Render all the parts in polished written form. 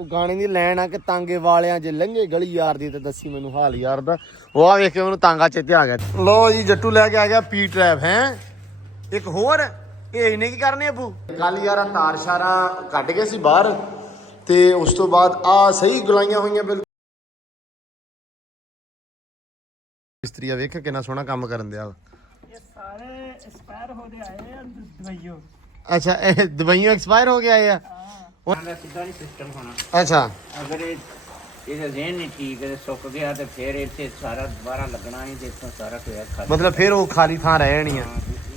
ਉਹ ਗਾਣੇ ਦੀ ਲੈਣ ਆ ਕਿ ਤਾਂਗੇ ਵਾਲਿਆਂ ਜੇ ਲੰਘੇ ਗਲੀ ਯਾਰ ਦੀ ਤੇ ਦੱਸੀ ਮੈਨੂੰ ਹਾਲ ਯਾਰ ਦਾ। ਉਹ ਆ ਵੇਖ ਕੇ ਮੈਨੂੰ ਤਾਂਗਾ ਚੇਤੇ ਆ ਗਿਆ। ਲੋ ਜੀ ਜੱਟੂ ਲੈ ਕੇ ਆ ਗਿਆ ਪੀ ਟਰੈਪ ਹੈ ਇੱਕ ਹੋਰ। ਇਹ ਇਹਨੇ ਕੀ ਕਰਨੇ ਅਬੂ? ਕੱਲ ਯਾਰ ਤਾਰ ਸ਼ਾਰਾਂ ਕੱਢ ਗਏ ਸੀ ਬਾਹਰ ਤੇ ਉਸ ਤੋਂ ਬਾਅਦ ਆ ਸਹੀ ਗੁਲਾਈਆਂ ਹੋਈਆਂ ਬਿਲਕੁਲ। ਮਿਸਤਰੀ ਆ ਵੇਖ ਕਿੰਨਾ ਸੋਹਣਾ ਕੰਮ ਕਰਨ ਦਿਆ। ਇਹ ਸਾਰੇ ਐਕਸਪਾਇਰ ਹੋ ਗਏ ਆਏ ਆ ਦਵਾਈਓ। ਅੱਛਾ ਇਹ ਦਵਾਈਆਂ ਐਕਸਪਾਇਰ ਹੋ ਗਿਆ ਆ। ਉਹਦਾ ਸਿੱਧਾ ਹੀ ਸਿਸਟਮ ਹੋਣਾ। ਅੱਛਾ ਅਗਰ ਇਹਦਾ ਜ਼ੇਨ ਨਹੀਂ ਠੀਕ ਹੈ ਸੁੱਕ ਗਿਆ ਤੇ ਫਿਰ ਇੱਥੇ ਸਾਰਾ ਦੁਬਾਰਾ ਲੱਗਣਾ ਹੀ ਦੇਖੋ ਸਾਰਾ ਕੋਈ ਖਾਲੀ। ਮਤਲਬ ਫਿਰ ਉਹ ਖਾਲੀ ਥਾਂ ਰਹਿ ਜਾਣੀ ਆ।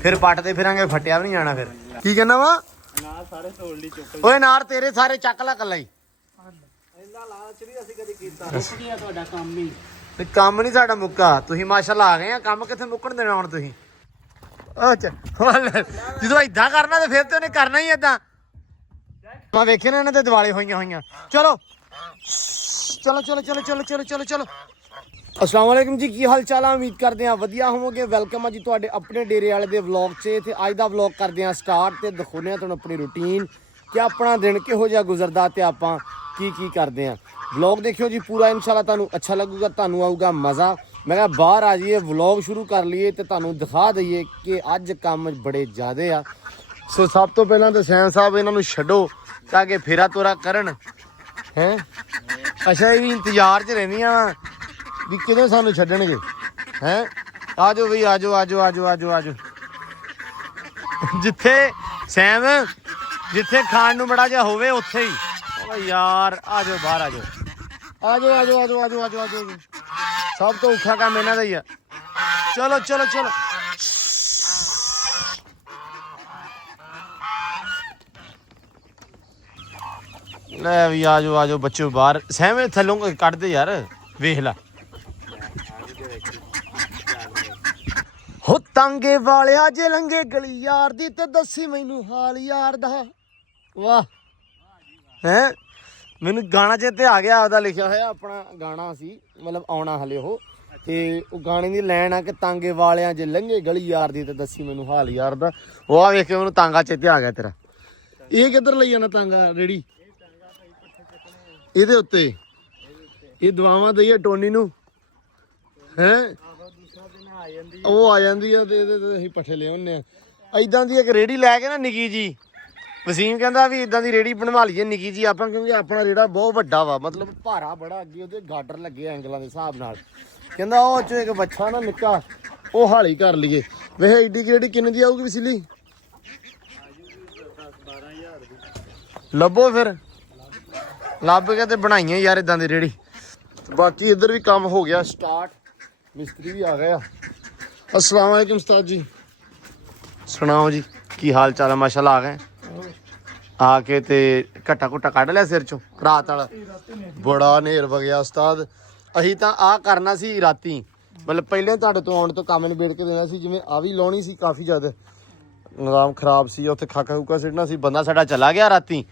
ਫਿਰ ਪੱਟਦੇ ਫਿਰਾਂਗੇ ਫਟਿਆ ਵੀ ਨਹੀਂ ਜਾਣਾ। ਫਿਰ ਕੀ ਕਹਿੰਦਾ ਵਾ? ਨਾ ਸਾਰੇ ਤੋੜ ਲਈ ਚੁੱਕ ਓਏ ਨਾਰ ਤੇਰੇ ਸਾਰੇ ਚੱਕ ਲੈ ਕੱਲਾ ਹੀ। ਇੰਨਾ ਲਾਲਚ ਵੀ ਅਸੀਂ ਕਦੇ ਕੀਤਾ ਨਹੀਂ। ਤੁਹਾਡਾ ਕੰਮ ਹੀ ਤੇ ਕੰਮ ਨਹੀਂ ਸਾਡਾ ਮੁੱਕਾ। ਤੁਸੀਂ ਮਾਸ਼ਾਅੱਲਾ ਆ ਗਏ ਆ। ਕੰਮ ਕਿੱਥੇ ਮੁੱਕਣ ਦੇਣਾ ਹੁਣ ਤੁਸੀਂ? ਅੱਛਾ ਜਦੋਂ ਏਦਾਂ ਕਰਨਾ ਤੇ ਫਿਰ ਤੇ ਉਹਨੇ ਕਰਨਾ ਹੀ ਏਦਾਂ। ਮੈਂ ਵੇਖਿਆ ਨਾ ਇਹਨਾਂ ਦੇ ਦਿਵਾਲੇ ਹੋਈਆਂ। ਚਲੋ ਚਲੋ ਚਲੋ ਚਲੋ ਚਲੋ ਚਲੋ ਚਲੋ ਚਲੋ। अस्सलाम वालेकुम जी, की हाल चाल? उम्मीद करते हैं वधिया होवोगे। वेलकम है जी तुहाडे अपने डेरे वाले दे व्लॉग च। ते अज दा व्लॉग करते हैं स्टार्ट ते दिखाने हैं तुहानूं अपनी रूटीन कि अपना दिन किहो जिहा गुजरदा ते आपां की करते हैं। व्लॉग देखियो जी पूरा, इंशाल्लाह तुहानूं अच्छा लगूगा, तुहानूं आऊगा मज़ा। मैं कहा बाहर आ जाइए व्लॉग शुरू कर लीए ते तुहानूं दिखा दईए कि अज काम बड़े ज़्यादा आ। सो सब तो पहलां तो सैन साहब इन्हां नूं छड्डो ताकि फेरा तोरा करन हैं। अच्छा ये भी इंतजार च रहिंदियां भी किदों सानू छड्डणगे हैं। आ जाओ बई, आ जाओ आ जाओ आ जाओ आ जाओ आ जाओ। जिथे सैम जिथे खाण नूं बड़ा जिहा होवे उत्थे ही। ओ यार आ जाओ बाहर आ जाओ आ जाओ आ जाओ आ जाओ आ जाओ आ जाओ आ जाओ। सब तो औखा काम इन्हां दा ही आ। चलो चलो चलो ले भी आ जाओ बच्चों बाहर। सैम थल्लों कट दे यार, वेख ला। हो तांगे वालिया जे लंघे गली यार दी ते दसी मैनू हाल यार दा। वाह हैं मैनू गाना चेते आ गया। आपदा लिखिया होया अपना गाना सी, मतलब आउणा हले हो ते ओ गाने दी लैन आ कि तांगे वालिया जे लंघे गली यार दी ते दसी मैनू हाल यार दा। ओ आ वेख के मैनू तांगा चेते आ गया तेरा। ये किधर लई जाना तांगा रेडी? ਇਹਦੇ ਉੱਤੇ ਇਹ ਦਵਾਵਾਂ ਦਈਏ ਟੋਨੀ ਨੂੰ ਹੈ। ਉਹ ਆ ਜਾਂਦੀ ਆ ਤੇ ਇਹਦੇ ਤੇ ਅਸੀਂ ਪੱਠੇ ਲੈ ਆਉਂਦੇ ਆ। ਇਦਾਂ ਦੀ ਇੱਕ ਰੇੜੀ ਲੈ ਕੇ ਨਾ ਨਿੱਕੀ ਜੀ, ਵਸੀਮ ਕਹਿੰਦਾ ਵੀ ਇਦਾਂ ਦੀ ਰੇੜੀ ਬਣਵਾ ਲਈਏ ਨਿੱਕੀ ਜੀ ਆਪਾਂ, ਕਿਉਂਕਿ ਆਪਣਾ ਰੇੜਾ ਬਹੁਤ ਵੱਡਾ ਵਾ, ਮਤਲਬ ਭਾਰਾ ਬੜਾ। ਅੱਗੇ ਉਹਦੇ ਗਾਡਰ ਲੱਗੇ ਐਂਗਲਾਂ ਦੇ ਹਿਸਾਬ ਨਾਲ। ਕਹਿੰਦਾ ਉਹ ਚ ਇੱਕ ਬੱਚਾ ਨਾ ਨਿੱਕਾ ਉਹ ਹਾਲੀ ਕਰ ਲਈਏ। ਵੈਸੇ ਏਡੀ ਰੇੜੀ ਕਿੰਨੇ ਦੀ ਆਊਗੀ ਵਸੀਲੀ? ਲੱਭੋ ਫਿਰ, ਲੱਭ ਕੇ ਤੇ ਬਣਾਈਆਂ ਯਾਰ ਇਦਾਂ ਦੀ ਰੇੜੀ। ਬਾਕੀ ਇੱਧਰ ਵੀ ਕੰਮ ਹੋ ਗਿਆ ਸਟਾਰਟ, ਮਿਸਤਰੀ ਵੀ ਆ ਗਏ ਆ। अस्सलाम वालेकुम उस्ताद जी, सुनाओ जी की हाल चाल है? माशाल्लाह आ गए आके ते घट्टा घुट्टा कढ़ लिया सिर चों रात वाला? बड़ा नेर वगया उस्ताद। असीं तां आ करना सी राती, मतलब पहले तुहाडे तो आउण तो काम निबेड़ के देना सी। जिवें आ भी लाउणी सी, काफ़ी ज़्यादा निज़ाम खराब सी, उत्थे खाका खूका सिੱਟਣਾ ਸੀ। बंदा साडा चला गया राती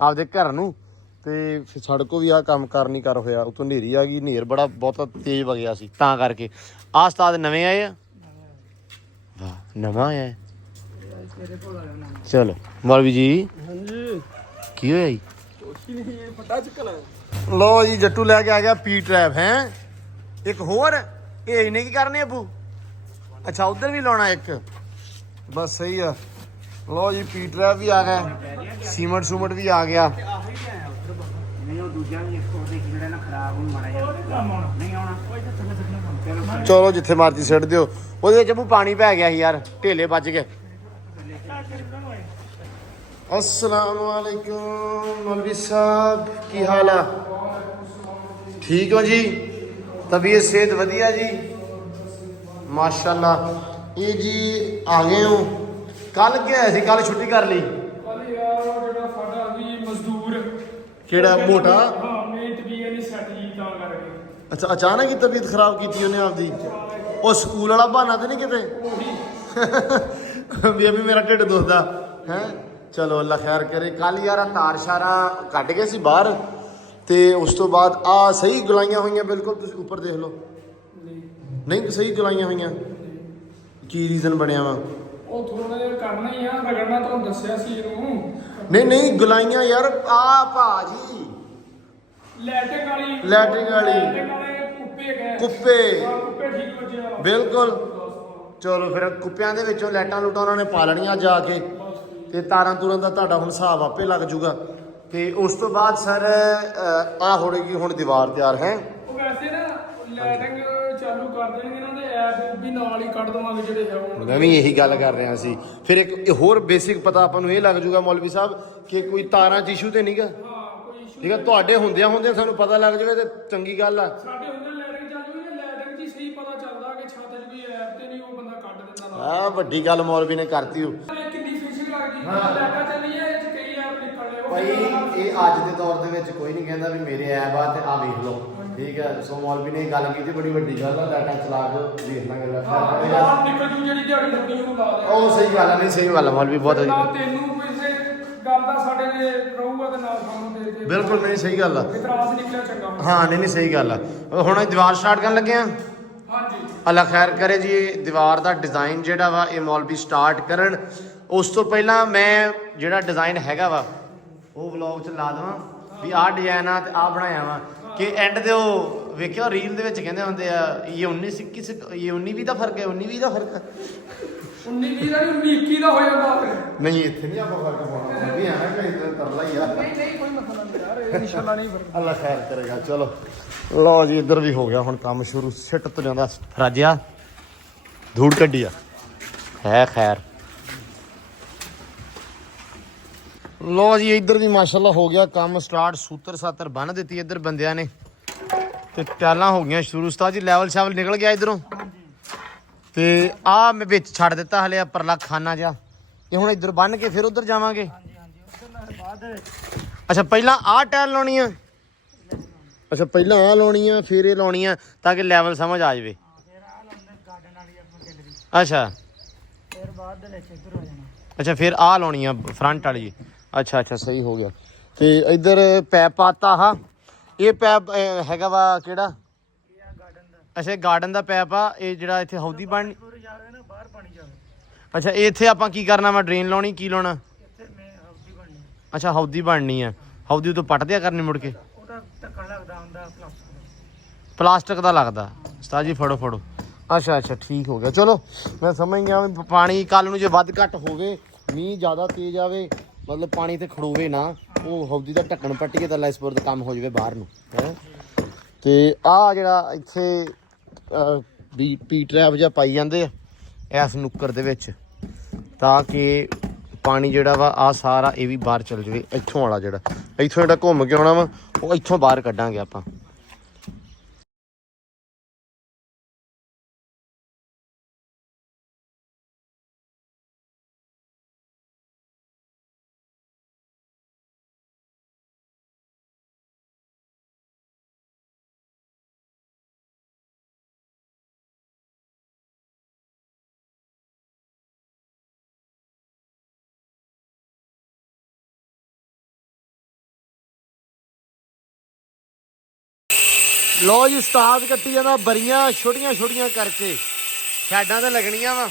आपदे घर नूं ते फिर साडे कोल भी आ काम कर नहीं कर होया। उत्तों नेरी आ गई, नेर बड़ा बहुत तेज़ वगया सी तां करके। आ उस्ताद नवें आए आ? वाह नवा आया है। चलो मौलवी जी की होया जी? लो जी जट्टू लैके आ गया पी ट्रैप है एक होर। ये इन्हें की करने अबू? अच्छा उधर भी लाना एक, बस सही है। लो जी पी ट्रैप भी आ गया, सीमट सूमट भी आ गया। चलो जिथे मर्जी सिट दिओ। ਉਹਦੇ ਵਿੱਚ ਪਾਣੀ ਪੈ ਗਿਆ ਸੀ ਯਾਰ, ਢੇਲੇ ਵੱਜ ਗਏ। अस्सलाम वालेकुम मौलवी साहब, की हाल है? ठीक हो जी? तबीयत सेहत वधिया जी? माशाल्लाह। ये जी आ गए हो कल क्या है? कल छुट्टी कर ली? ਕਿਹੜਾ ਮੋਟਾ? अच्छा अचानक ही तबीयत खराब की थी उन्हें आपदी? ਉਹ ਸਕੂਲ ਵਾਲਾ ਬਹਾਨਾ ਤੇ ਨਹੀਂ ਕਿਤੇ ਵੀ ਅਭੀ ਮੇਰਾ ਢਿੱਡ ਦੁਖਦਾ ਹੈ? ਚਲੋ ਅੱਲਾ ਖੈਰ ਕਰੇ। ਕੱਲ ਯਾਰ ਤਾਰ ਸ਼ਾਰਾਂ ਕੱਢ ਗਏ ਸੀ ਬਾਹਰ ਤੇ ਉਸ ਤੋਂ ਬਾਅਦ ਆ ਸਹੀ ਗੁਲਾਈਆਂ ਹੋਈਆਂ ਬਿਲਕੁਲ। ਤੁਸੀਂ ਉੱਪਰ ਦੇਖ ਲਓ, ਨਹੀਂ ਸਹੀ ਗੁਲਾਈਆਂ ਹੋਈਆਂ। ਕੀ ਰੀਜ਼ਨ ਬਣਿਆ ਵਾ? ਉਹ ਥੋੜਾ ਜਿਹਾ ਕਰਨਾ ਹੀ ਆ, ਰਗੜਨਾ ਤੁਹਾਨੂੰ ਦੱਸਿਆ ਸੀ ਇਹਨੂੰ। ਨਹੀਂ ਗੁਲਾਈਆਂ ਯਾਰ ਆ ਭਾਜੀ ਲੈਟਿੰਗ ਵਾਲੀ ਲੈਟਰਿੰਗ ਵਾਲੀ ਲੈਟਿੰਗ ਵਾਲੇ ਕੁੱਪੇ ਗਏ ਕੁੱਪੇ ਕੁੱਪੇ ਠੀਕ ਵੱਜੇ ਵਾਲਾ ਬਿਲਕੁਲ। ਚਲੋ ਫਿਰ ਕੁੱਪਿਆਂ ਦੇ ਵਿੱਚੋਂ ਲਾਈਟਾਂ ਲੂਟਾਂ ਉਹਨਾਂ ਨੇ ਪਾ ਲੈਣੀਆਂ ਜਾ ਕੇ ਤੇ ਤਾਰਾਂ ਤੂਰਾਂ ਦਾ ਤੁਹਾਡਾ ਹੁਣ ਹਿਸਾਬ ਆਪੇ ਲੱਗ ਜੂਗਾ। ਤੇ ਉਸ ਤੋਂ ਬਾਅਦ ਸਰ ਆ ਹੋਣਗੀ ਹੁਣ ਦੀਵਾਰ ਤਿਆਰ ਹੈ। ਉਹ ਵੈਸੇ ਨਾ ਲੈਟਿੰਗ ਚਾਲੂ ਕਰ ਦੇਣਗੇ ਇਹਨਾਂ ਦੇ ਐਪ ਵੀ ਨਾਲ ਹੀ ਕੱਢ ਦਵਾਂਗੇ ਜਿਹੜੇ ਆ ਮੈਂ ਵੀ ਇਹੀ ਗੱਲ ਕਰ ਰਿਹਾ ਸੀ। ਫਿਰ ਇੱਕ ਹੋਰ ਬੇਸਿਕ ਪਤਾ ਆਪਾਂ ਨੂੰ ਇਹ ਲੱਗ ਜੂਗਾ ਮੌਲਵੀ ਸਾਹਿਬ ਕਿ ਕੋਈ ਤਾਰਾਂ 'ਚ ਇਸ਼ੂ ਤੇ ਨਹੀਂਗਾ। ਹਾਂ ਕੋਈ ਇਸ਼ੂ ਠੀਕ ਹੈ, ਤੁਹਾਡੇ ਹੁੰਦਿਆਂ ਸਾਨੂੰ ਪਤਾ ਲੱਗ ਜਾਵੇ ਤੇ ਚੰਗੀ ਗੱਲ ਆ। ਸਾਡੇ ਹੁੰਦੇ ਲੈਟਿੰਗ ਚਾਲੂ ਹੈ ਲੈਟਿੰਗ ਦੀ ਸਹੀ ਪਤਾ ਚੱਲਦਾ ਕਿ ਛੱਤ 'ਚ ਕੋਈ ਐਪ ਤੇ ਨਹੀਂ ਉਹ ਬੰਦਾ ਕੱਢ ਦਿੰਦਾ ਨਾਲ। ਆ ਵੱਡੀ ਗੱਲ ਮੌਲਵੀ ਨੇ ਕਰਤੀ ਉਹ ਕਿੰਨੀ ਫਿਸ਼ਿੰਗ ਲੱਗਦੀ ਲੈਟਾਂ ਚੱਲੀ ਹੈ ਇਹ 'ਚ ਕਈ ਐਪ ਨਿਕਲਣੇ ਉਹ ਭਾਈ। ਇਹ ਅੱਜ ਦੇ ਦੌਰ ਦੇ ਵਿੱਚ ਕੋਈ ਨਹੀਂ ਕਹਿੰਦਾ ਵੀ ਮੇਰੇ ਐਪ ਆ ਤੇ ਆ ਵੇਖ ਲਓ। ਠੀਕ ਹੈ, ਸੋ ਮੌਲਵੀ ਨੇ ਇਹ ਗੱਲ ਕੀਤੀ, ਬੜੀ ਵੱਡੀ ਗੱਲ ਆ। ਲਾਈਟਾਂ ਚਲਾ ਕੇ ਦੇਖ ਲਾਂਗੇ ਹਾਂ ਨਿਕਲ ਜੂ ਜਿਹੜੀ ਦਿਹਾੜੀ ਲੱਗੀ ਉਹਨੂੰ ਲਾ ਦੇ। ਉਹ ਸਹੀ ਗੱਲ ਆ। ਨਹੀਂ ਸਹੀ ਗੱਲ ਆ ਮੌਲਵੀ, ਬਹੁਤ ਨਾ ਤੈਨੂੰ ਕਿਸੇ ਗੱਲ ਦਾ ਸਾਡੇ ਦੇ ਰਹੂਗਾ ਤੇ ਨਾਲ ਸਾਨੂੰ ਦੇ ਦੇ। ਬਿਲਕੁਲ ਨਹੀਂ ਸਹੀ ਗੱਲ ਆ। ਇਤਰਾਜ਼ ਨਿਕਲਿਆ ਚੰਗਾ। ਹਾਂ ਨਹੀਂ ਸਹੀ ਗੱਲ ਆ। ਹੁਣ ਦੀਵਾਰ ਸਟਾਰਟ ਕਰਨ ਲੱਗੇ ਆ। ਹਾਂਜੀ ਅੱਲਾ ਖੈਰ ਕਰੇ ਜੀ। ਇਹ ਦੀਵਾਰ ਦਾ ਡਿਜ਼ਾਈਨ ਜਿਹੜਾ ਵਾ ਇਹ ਮੌਲਵੀ ਸਟਾਰਟ ਕਰਨ। ਉਸ ਤੋਂ ਪਹਿਲਾਂ ਮੈਂ ਜਿਹੜਾ ਡਿਜ਼ਾਈਨ ਹੈਗਾ ਵਾ ਉਹ ਵਲੌਗ 'ਚ ਲਾ ਦੇਵਾਂ ਵੀ ਆਹ ਡਿਜ਼ਾਈਨ ਆ ਤੇ ਆਹ ਬਣਾਇਆ ਵਾ ਕਿ ਐਂਡ ਤੇ ਉਹ ਵੇਖਿਓ ਰੀਲ ਦੇ ਵਿੱਚ ਕਹਿੰਦੇ ਹੁੰਦੇ ਆ ਇਹ 19 21 ਇਹ 19 20 ਦਾ ਫਰਕ ਹੈ 19 20 ਦਾ ਫਰਕ ਹੈ। 19 20 ਦਾ ਨਹੀਂ 21 ਦਾ ਹੋ ਜਾਂਦਾ ਫਿਰ। ਨਹੀਂ ਇੱਥੇ ਨਹੀਂ ਆਪਾਂ ਫਰਕ ਪਾਉਣਾ ਵੀ ਹੈ ਨਾ ਕਿ ਇਦਾਂ ਤਰਲਾ ਹੀ ਆ। ਨਹੀਂ ਕੋਈ ਮਸਲਾ ਨਹੀਂ ਯਾਰ ਇਹ ਇਨਸ਼ਾਅੱਲਾ ਨਹੀਂ ਫਰਕ। ਅੱਲਾ ਖੈਰ ਕਰੇਗਾ। ਚਲੋ ਲਓ ਜੀ, ਇੱਧਰ ਵੀ ਹੋ ਗਿਆ ਹੁਣ ਕੰਮ ਸ਼ੁਰੂ। ਸਿੱਟ ਤੋਂ ਜਾਂਦਾ ਰਾਜਿਆ ਧੂੜ ਕੱਢੀ ਆ ਹੈ ਖੈਰ। ਲੋ ਜੀ ਇੱਧਰ ਵੀ ਮਾਸ਼ਾਅੱਲਾ ਹੋ ਗਿਆ ਕੰਮ ਸਟਾਰਟ। ਸੂਤਰ ਸਾਤਰ ਬੰਨ ਦਿੱਤੀ ਇੱਧਰ ਬੰਦਿਆਂ ਨੇ ਤੇ ਟਾਲਾਂ ਹੋ ਗਈਆਂ ਸ਼ੁਰੂ। ਉਸਤਾਦ ਜੀ ਲੈਵਲ ਸ਼ੈਵਲ ਨਿਕਲ ਗਿਆ ਇੱਧਰੋਂ ਤੇ ਆ ਮੈਂ ਵਿੱਚ ਛੱਡ ਦਿੱਤਾ ਹਲੇ ਪਰਲਾ ਖਾਨਾ ਜਿਹਾ। ਇਹ ਹੁਣ ਇੱਧਰ ਬੰਨ ਕੇ ਫਿਰ ਉੱਧਰ ਜਾਵਾਂਗੇ। ਅੱਛਾ ਪਹਿਲਾਂ ਆਹ ਟਾਇਲ ਲਾਉਣੀ ਆ। ਅੱਛਾ ਪਹਿਲਾਂ ਆਹ ਲਾਉਣੀ ਆ ਫਿਰ ਇਹ ਲਾਉਣੀ ਆ ਤਾਂ ਕਿ ਲੈਵਲ ਸਮਝ ਆ ਜਾਵੇ। ਅੱਛਾ ਅੱਛਾ ਫਿਰ ਆਹ ਲਾਉਣੀ ਆ ਫਰੰਟ ਵਾਲੀ। ਅੱਛਾ ਅੱਛਾ ਸਹੀ ਹੋ ਗਿਆ। ਤੇ ਇੱਧਰ ਪੈਪ ਪਾਤਾ। ਹਾਂ ਇਹ ਪੈਪ ਹੈਗਾ ਵਾ ਕਿਹੜਾ? ਅੱਛਾ ਗਾਰਡਨ ਦਾ ਪੈਪ ਆ। ਇਹ ਜਿਹੜਾ ਇੱਥੇ ਹੌਦੀ ਬਣਨੀ। ਅੱਛਾ ਇਹ ਇੱਥੇ ਆਪਾਂ ਕੀ ਕਰਨਾ ਵਾ? ਡਰੇਨ ਲਾਉਣੀ ਕੀ ਲਾਉਣਾ? ਅੱਛਾ ਹੌਦੀ ਬਣਨੀ ਆ। ਹੌਦੀ ਤੋਂ ਪੱਟ ਦਿਆ ਕਰਨੀ ਮੁੜ ਕੇ। ਪਲਾਸਟਿਕ ਦਾ ਲੱਗਦਾ। ਉਸਤਾਦ ਜੀ ਫੜੋ ਫੜੋ। ਅੱਛਾ ਅੱਛਾ ਠੀਕ ਹੋ ਗਿਆ। ਚਲੋ ਮੈਂ ਸਮਝ ਗਿਆ ਵੀ ਪਾਣੀ ਕੱਲ ਨੂੰ ਜੇ ਵੱਧ ਘੱਟ ਹੋਵੇ ਮੀਂਹ ਜ਼ਿਆਦਾ ਤੇਜ਼ ਆਵੇ ਮਤਲਬ ਪਾਣੀ ਤੇ ਖੜੋਵੇ ਨਾ ਉਹ ਹੌਦੀ ਦਾ ਢੱਕਣ ਪੱਟੀਏ ਤਾਂ ਲੈਸਪੁਰ ਦਾ ਕੰਮ ਹੋ ਜਾਵੇ ਬਾਹਰ ਨੂੰ ਹੈ। ਤੇ ਆਹ ਜਿਹੜਾ ਇੱਥੇ ਪੀ ਟਰੈਪ ਜਿਹਾ ਪਾਈ ਜਾਂਦੇ ਆ ਇਸ ਨੁੱਕਰ ਦੇ ਵਿੱਚ ਤਾਂ ਕਿ ਪਾਣੀ ਜਿਹੜਾ ਵਾ ਆ ਸਾਰਾ ਇਹ ਵੀ ਬਾਹਰ ਚਲ ਜਾਵੇ। ਇੱਥੋਂ ਵਾਲਾ ਜਿਹੜਾ ਇੱਥੋਂ ਜਿਹੜਾ ਘੁੰਮ ਕੇ ਆਉਣਾ ਵਾ ਉਹ ਇੱਥੋਂ ਬਾਹਰ ਕੱਢਾਂਗੇ ਆਪਾਂ। ਲੋ ਜੀ ਉਸਤਾਦ ਕੱਟੀ ਜਾਂਦਾ ਬਰੀਆਂ ਛੋਟੀਆਂ ਛੋਟੀਆਂ ਕਰਕੇ ਸਾਈਡਾਂ ਤੇ ਲੱਗਣੀਆਂ ਵਾ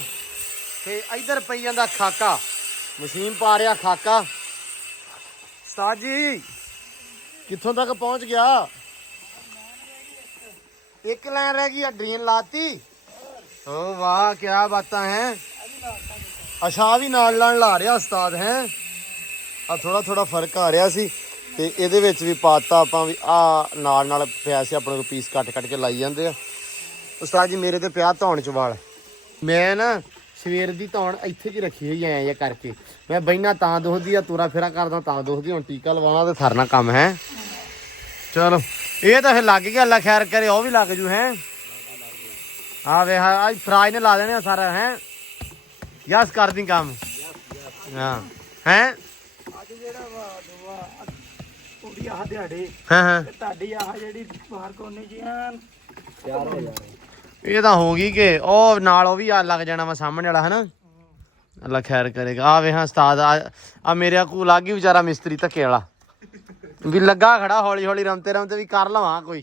ਤੇ ਇੱਧਰ ਪਈ ਜਾਂਦਾ ਖਾਕਾ। ਮਸ਼ੀਨ ਪਾ ਰਿਹਾ ਖਾਕਾ। ਉਸਤਾਦ ਜੀ ਕਿੱਥੋਂ ਤੱਕ ਪਹੁੰਚ ਗਿਆ? ਇੱਕ ਲਾਈਨ ਰਹਿ ਗਈ ਆ। ਡਰੇਨ ਲਾਤੀ। ਓ ਵਾਹ ਕਿਆ ਬਾਤਾਂ ਹੈ। ਅੱਛਾ ਵੀ ਨਾਲ ਲਾ ਰਿਹਾ ਉਸਤਾਦ ਹੈ। ਆ ਥੋੜਾ ਥੋੜਾ ਫਰਕ ਆ ਰਿਹਾ ਸੀ ਤੇ ਇਹਦੇ ਵਿੱਚ ਵੀ ਪਾਤਾ ਆਪਾਂ ਵੀ ਆ ਨਾਲ ਪਿਆ ਸੀ ਆਪਣੇ ਕੋਲ ਪੀਸ ਕੱਟ ਕੇ ਲਾਈ ਜਾਂਦੇ ਆ। ਉਸਤਾਦ ਜੀ ਮੇਰੇ ਤੇ ਪਿਆ ਧੌਣ ਚ ਵਾਲ। ਮੈਂ ਨਾ ਸਵੇਰ ਦੀ ਧੌਣ ਇੱਥੇ ਜੀ ਰੱਖੀ ਹੋਈ ਐ ਜਾਂ ਕਰਕੇ ਮੈਂ ਬਹਿਣਾ ਤਾਂ ਦੁਖਦੀ ਆ ਤੁਰਾ ਫੇਰਾ ਕਰਦਾ ਤਾਂ ਦੁਖਦੀ। ਹੁਣ ਟੀਕਾ ਲਵਾਉਣਾ ਤੇ ਥਰਨਾ ਕੰਮ ਹੈ। ਚਲੋ ਇਹ ਤਾਂ ਫਿਰ ਲੱਗ ਗਿਆ। ਅੱਲਾ ਖੈਰ ਕਰੇ ਉਹ ਵੀ ਲੱਗ ਜੂ ਹੈ। ਆ ਵੇ ਅੱਜ ਫਰਾਜ ਨੇ ਲਾ ਦੇਣੇ ਆ ਸਾਰਾ ਹੈ। ਯਸ ਕਰਦੀ ਕੰਮ ਹਾਂ ਹੈ। ਆਹ ਦਿਹਾੜੇ ਹਾਂ ਹਾਂ ਤੁਹਾਡੀ ਆਹ ਜਿਹੜੀ ਬਾਹਰ ਕੋਨੇ ਜੀ 4000 ਇਹ ਤਾਂ ਹੋ ਗਈ ਕਿ ਉਹ ਨਾਲ ਉਹ ਵੀ ਆ ਲੱਗ ਜਾਣਾ ਵਾ ਸਾਹਮਣੇ ਵਾਲਾ ਹਨਾ। ਅੱਲਾ ਖੈਰ ਕਰੇਗਾ। ਆ ਵੇ ਹਾਂ ਉਸਤਾਦ ਆ ਮੇਰੇ ਕੋਲ ਲੱਗ ਗਈ ਵਿਚਾਰਾ ਮਿਸਤਰੀ ਧੱਕੇ ਵਾਲਾ ਵੀ ਲੱਗਾ ਖੜਾ ਹੌਲੀ ਹੌਲੀ ਰਮਤੇ ਰਮਤੇ ਵੀ ਕਰ ਲਵਾਂ ਕੋਈ।